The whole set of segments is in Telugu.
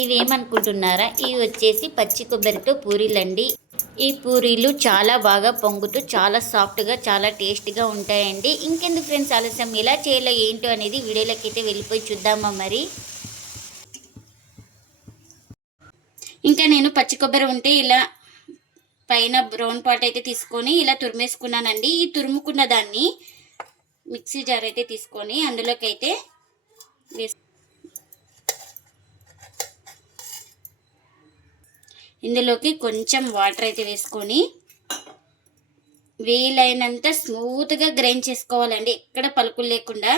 ఇవేమనుకుంటున్నారా ఇవి వచ్చేసి పచ్చి కొబ్బరితో పూరీలండి. ఈ పూరీలు చాలా బాగా పొంగుతూ చాలా సాఫ్ట్గా చాలా టేస్ట్గా ఉంటాయండి. ఇంకెందుకు ఫ్రెండ్స్ ఆలస్యం? ఎలా చేయాలో ఏంటో అనేది వీడియోలోకి అయితే వెళ్ళిపోయి చూద్దామా మరి? ఇంకా నేను పచ్చి కొబ్బరి ఉంటే ఇలా పైన బ్రౌన్ పాట్ అయితే తీసుకొని ఇలా తురిమేసుకున్నానండి. ఈ తురుముకున్న దాన్ని మిక్సీ జార్ అయితే తీసుకొని అందులోకి అయితే వేసు ఇందులోకి కొంచెం వాటర్ అయితే వేసుకొని వీలైనంత స్మూత్గా గ్రైండ్ చేసుకోవాలండి. ఎక్కడ పలుకులు లేకుండా.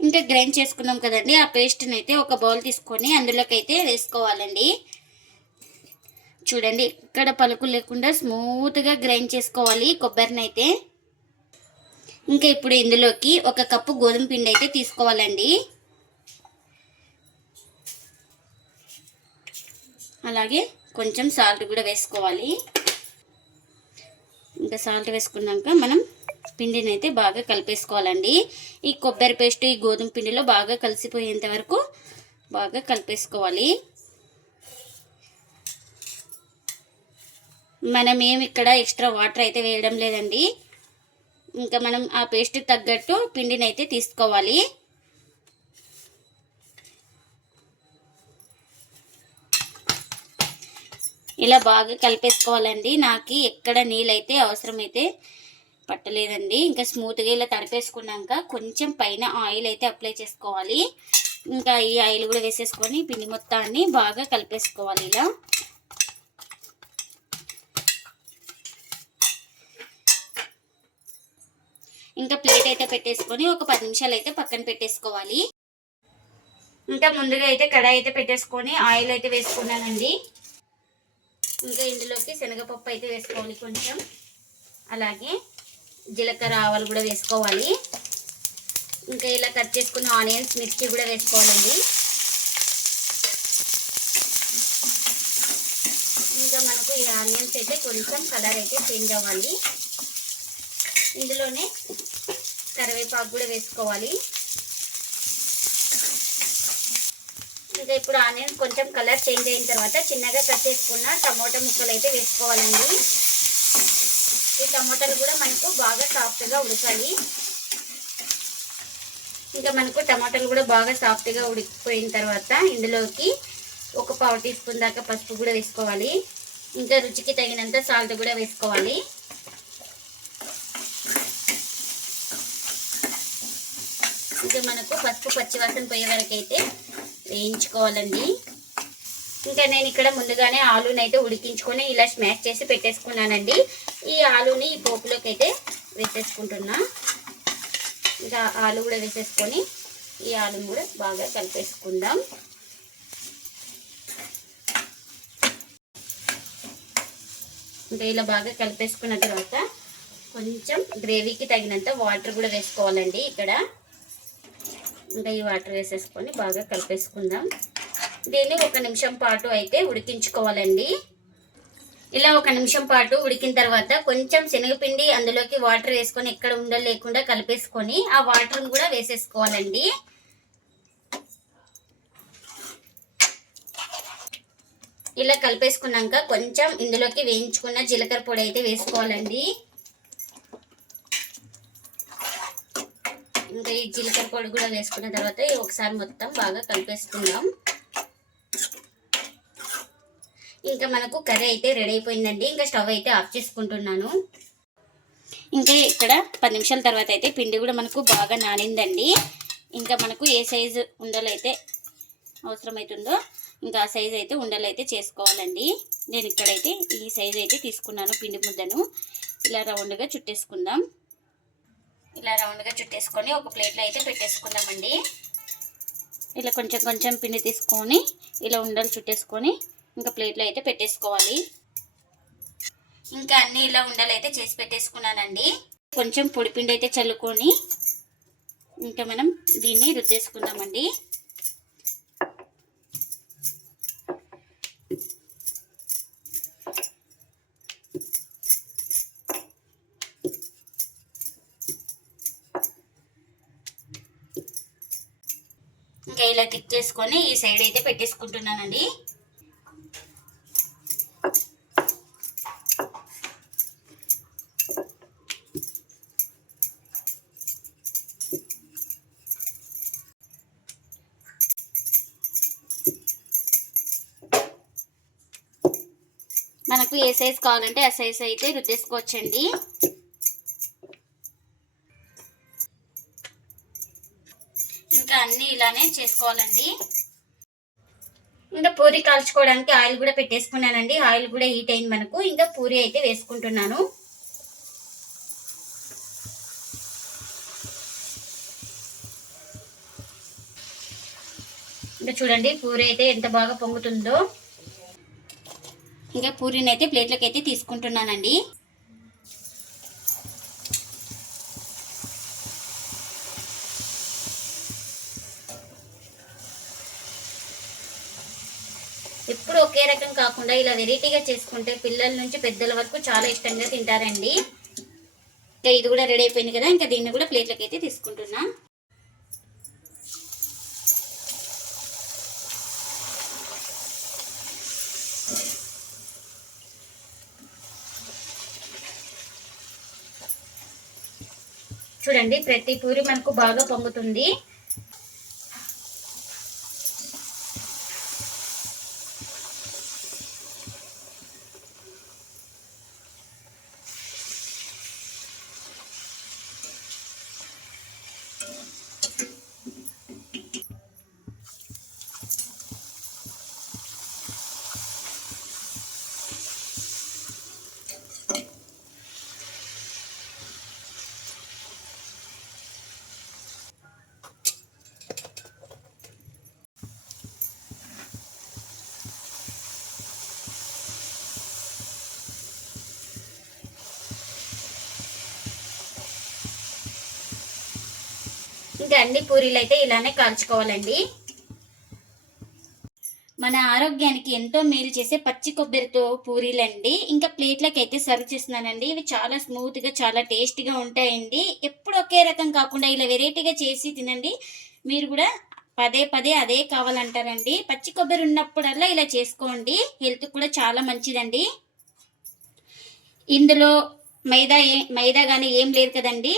ఇంకా గ్రైండ్ చేసుకున్నాం కదండి. ఆ పేస్ట్ని అయితే ఒక బౌల్ తీసుకొని అందులోకి అయితే వేసుకోవాలండి. చూడండి ఎక్కడ పలుకులు లేకుండా స్మూత్గా గ్రైండ్ చేసుకోవాలి కొబ్బరిని అయితే. ఇంకా ఇప్పుడు ఇందులోకి ఒక కప్పు గోధుమ పిండి అయితే తీసుకోవాలండి. అలాగే కొంచెం సాల్ట్ కూడా వేసుకోవాలి. ఇంకా సాల్ట్ వేసుకున్నాక మనం పిండిని అయితే బాగా కలిపేసుకోవాలండి. ఈ కొబ్బరి పేస్ట్ ఈ గోధుమ పిండిలో బాగా కలిసిపోయేంత వరకు బాగా కలిపేసుకోవాలి. మనం ఏమి ఇక్కడ ఎక్స్ట్రా వాటర్ అయితే వేయడం లేదండి. ఇంకా మనం ఆ పేస్ట్ తగ్గట్టు పిండిని అయితే తీసుకోవాలి. ఇలా బాగా కలిపేసుకోవాలండి. నాకు ఎక్కడ నీళ్ళైతే అవసరమైతే పట్టలేదండి. ఇంకా స్మూత్గా ఇలా తడిపేసుకున్నాక కొంచెం పైన ఆయిల్ అయితే అప్లై చేసుకోవాలి. ఇంకా ఈ ఆయిల్ కూడా వేసేసుకొని పిండి మొత్తాన్ని బాగా కలిపేసుకోవాలి ఇలా. ఇంకా ప్లేట్ అయితే పెట్టేసుకొని ఒక పది నిమిషాలు అయితే పక్కన పెట్టేసుకోవాలి. ఇంకా ముందుగా అయితే కడాయి అయితే పెట్టేసుకొని ఆయిల్ అయితే వేసుకున్నానండి. ఇంకా ఇందులోకి శనగపప్పు అయితే వేసుకోవాలి కొంచెం. అలాగే జీలకర్ర ఆవాలు కూడా వేసుకోవాలి. ఇంకా ఇలా కట్ చేసుకున్న ఆనియన్స్ మిర్చి కూడా వేసుకోవాలండి. ఇంకా మనకు ఈ ఆనియన్స్ అయితే కొంచెం కలర్ అయితే చేంజ్ అవ్వాలి. ఇందులోనే కరివేపాకు కూడా వేసుకోవాలి. ఇంకా ఇప్పుడు ఆనియన్ కొంచెం కలర్ చేంజ్ అయిన తర్వాత చిన్నగా కట్ చేసుకున్న టమోటా ముక్కలు అయితే వేసుకోవాలండి. ఈ టమోటాలు కూడా మనకు బాగా సాఫ్ట్గా ఉడకాలి. ఇంకా మనకు టమాటాలు కూడా బాగా సాఫ్ట్గా ఉడికిపోయిన తర్వాత ఇందులోకి ఒక పావు టీ స్పూన్ దాకా పసుపు కూడా వేసుకోవాలి. ఇంకా రుచికి తగినంత సాల్ట్ కూడా వేసుకోవాలి. ఇంకా మనకు పసుపు పచ్చివాసన పోయే వరకు అయితే వేయించుకోవాలండి. ఇంకా నేను ఇక్కడ ముందుగానే ఆలూని అయితే ఉడికించుకొని ఇలా స్మాష్ చేసి పెట్టేసుకున్నానండి. ఈ ఆలూని ఈ పోపులోకి అయితే వేసేసుకుంటున్నా. ఇంకా ఆలు కూడా వేసేసుకొని ఈ ఆలు కూడా బాగా కలిపేసుకుందాం. ఇంకా ఇలా బాగా కలిపేసుకున్న తర్వాత కొంచెం గ్రేవీకి తగినంత వాటర్ కూడా వేసుకోవాలండి ఇక్కడ. ఇంకా ఈ వాటర్ వేసేసుకొని బాగా కలిపేసుకుందాం. దీన్ని ఒక నిమిషం పాటు అయితే ఉడికించుకోవాలండి. ఇలా ఒక నిమిషం పాటు ఉడికిన తర్వాత కొంచెం శనగపిండి అందులోకి వాటర్ వేసుకొని ఎక్కడ ఉండలు లేకుండా కలిపేసుకొని ఆ వాటర్ని కూడా వేసేసుకోవాలండి. ఇలా కలిపేసుకున్నాక కొంచెం ఇందులోకి వేయించుకున్న జీలకర్ర పొడి అయితే వేసుకోవాలండి ఇంకా ఈ జీలకర్ర పొడి కూడా వేసుకున్న తర్వాత ఒకసారి మొత్తం బాగా కలిపేసుకుందాం. ఇంకా మనకు కర్రీ అయితే రెడీ అయిపోయిందండి. ఇంకా స్టవ్ అయితే ఆఫ్ చేసుకుంటున్నాను. ఇంకా ఇక్కడ పది నిమిషాల తర్వాత అయితే పిండి కూడా మనకు బాగా నానిందండి. ఇంకా మనకు ఏ సైజు ఉండలు అయితే అవసరమవుతుందో ఇంకా ఆ సైజు అయితే ఉండలు అయితే చేసుకోవాలండి. నేను ఇక్కడైతే ఈ సైజు అయితే తీసుకున్నాను పిండి ముద్దను. ఇలా రౌండ్గా చుట్టేసుకుందాం. ఇలా రౌండ్గా చుట్టేసుకొని ఒక ప్లేట్లో అయితే పెట్టేసుకుందామండి. ఇలా కొంచెం కొంచెం పిండి తీసుకొని ఇలా ఉండలు చుట్టేసుకొని ఇంకా ప్లేట్లో అయితే పెట్టేసుకోవాలి. ఇంకా అన్నీ ఇలా ఉండలు అయితే చేసి పెట్టేసుకున్నానండి. కొంచెం పొడిపిండి అయితే చల్లుకొని ఇంకా మనం దీన్ని రుద్దేసుకుందామండి. ఇలా టిక్ చేసుకొని ఈ సైడ్ అయితే పెట్టేసుకుంటున్నానండి. మనకు ఏ సైజ్ కావాలంటే ఆ సైజ్ అయితే రుద్దేసుకోవచ్చండి. ఇలానే చేసుకోవాలండి. ఇంకా పూరి కాల్చుకోవడానికి ఆయిల్ కూడా పెట్టేసుకున్నానండి. ఆయిల్ కూడా హీట్ అయింది మనకు. ఇంకా పూరి అయితే వేసుకుంటున్నాను. ఇంకా చూడండి పూరి అయితే ఎంత బాగా పొంగుతుందో. ఇంకా పూరిని అయితే ప్లేట్లోకి అయితే తీసుకుంటున్నానండి ఎప్పుడు ఒకే రకం కాకుండా ఇలా వెరైటీగా చేసుకుంటే పిల్లల నుంచి పెద్దల వరకు చాలా ఇష్టంగా తింటారండి. ఇంకా ఇది కూడా రెడీ అయిపోయింది కదా ఇంకా దీన్ని కూడా ప్లేట్లకి అయితే తీసుకుంటున్నా. చూడండి ప్రతి పూరి మనకు బాగా పొంగుతుంది. ఇంకా అన్ని పూరీలు అయితే ఇలానే కాల్చుకోవాలండి. మన ఆరోగ్యానికి ఎంతో మేలు చేసే పచ్చి కొబ్బరితో పూరీలండి. ఇంకా ప్లేట్లకి అయితే సర్వ్ చేస్తున్నానండి. ఇవి చాలా స్మూత్గా చాలా టేస్టీగా ఉంటాయండి. ఎప్పుడు ఒకే రకం కాకుండా ఇలా వెరైటీగా చేసి తినండి. మీరు కూడా పదే పదే అదే కావాలంటారండి. పచ్చి కొబ్బరి ఉన్నప్పుడల్లా ఇలా చేసుకోండి. హెల్త్ కూడా చాలా మంచిదండి. ఇందులో మైదా ఏ మైదా కానీ ఏం లేదు కదండి.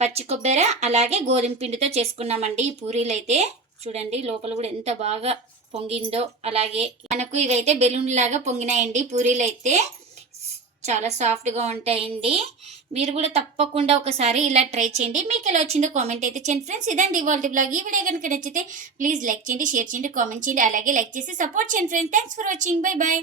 పచ్చి కొబ్బరి అలాగే గోధుమ పిండితో చేసుకున్నామండి. ఈ పూరీలు అయితే చూడండి లోపల కూడా ఎంత బాగా పొంగిందో. అలాగే మనకు ఇవైతే బెలూన్ లాగా పొంగినాయండి. పూరీలు అయితే చాలా సాఫ్ట్గా ఉంటాయండి. మీరు కూడా తప్పకుండా ఒకసారి ఇలా ట్రై చేయండి. మీకు ఎలా వచ్చిందో కామెంట్ అయితే చేయండి ఫ్రెండ్స్ ఇదండి ఇవాళ బ్లాగ్ ఈ వీడియో కనుక నచ్చితే ప్లీజ్ లైక్ చేయండి షేర్ చేయండి కామెంట్ చేయండి. అలాగే లైక్ చేసి సపోర్ట్ చేయండి friends thanks for watching bye bye